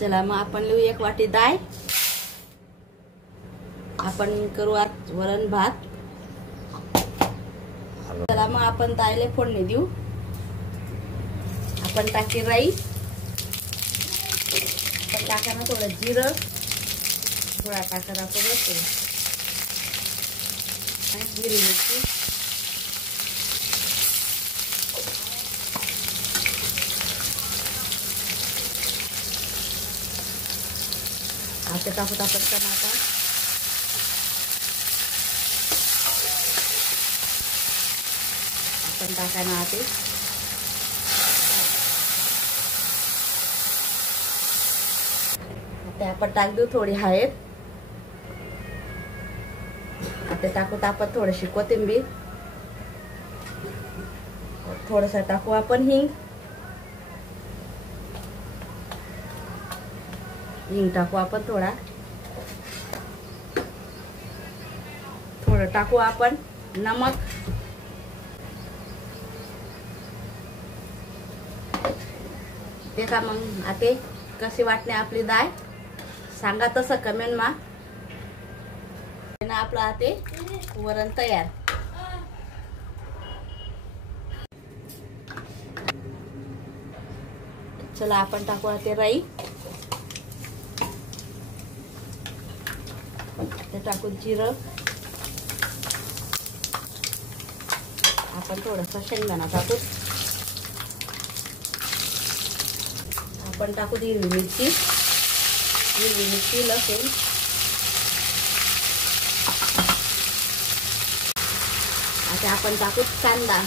चला मग आपण लिहू 1 वाटी डाळ। आपण करू आज वरण भात। चला मग आपण डाळीला फोडणी देऊ। आपण टाकी राई, आपण टाकाना थोडं जिरं, थोडा टाकाना आपण लसूण आणि हिरवी मिरची। आता टाकू आपण टमाटा, आपण टाकायला आते आता आपण टाक देऊ थोडी हळद। आता टाकू आपण थोडीशी कोथिंबीर, थोडस टाकू आपण हिंग, टाकू आपण थोडं टाकू आपण नमक। ते का मग आता कशी वाटणे आपली डाळ सांगा तसं कमेंट मा। आपलं आता वरण तयार। चला आपण टाकू आता राई, ते टाकू जिरं, आपण थोडंसं शेंगदाणा टाकू, आपण टाकू हिरवी मिरची, लसूण, आता आपण टाकू कांदा,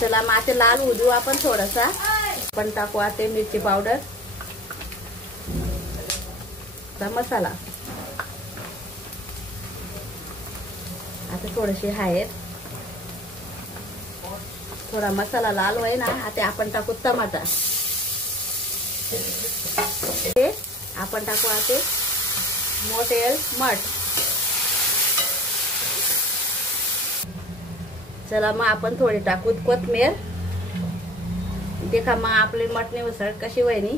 चला मग आता लाल होऊ देऊ आपण थोडासा। आपण टाकू आता मिरची पावडर, मसाला, आता थोडीशी हळद, थोडा मसाला लाल होय ना। आता आपण टाकू टमाटा, आपण टाकू आता मोठे मठ। चला मग आपण थोडी टाकू कोथमीर। देखा मग आपली मटणी उसळ कशी वहिनी,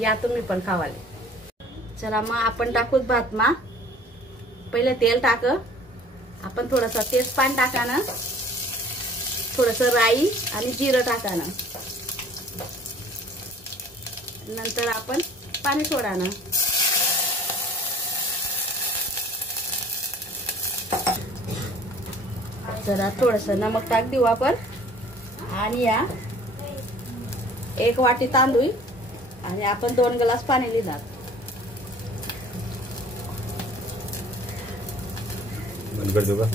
या तुम्ही पण खावाले। चला मग आपण टाकू भात मा, पहिले तेल टाक, आपण थोडंसं तेजपान टाका ना, थोडंसं राई आणि जिरं टाका ना, नंतर आपण पाणी सोडा ना। जरा थोडंसं नमक टाक देऊ आपण, आणि या 1 वाटी तांदूळ आणि आपण 2 ग्लास पाणी लिहिणार। बंद कर दो का?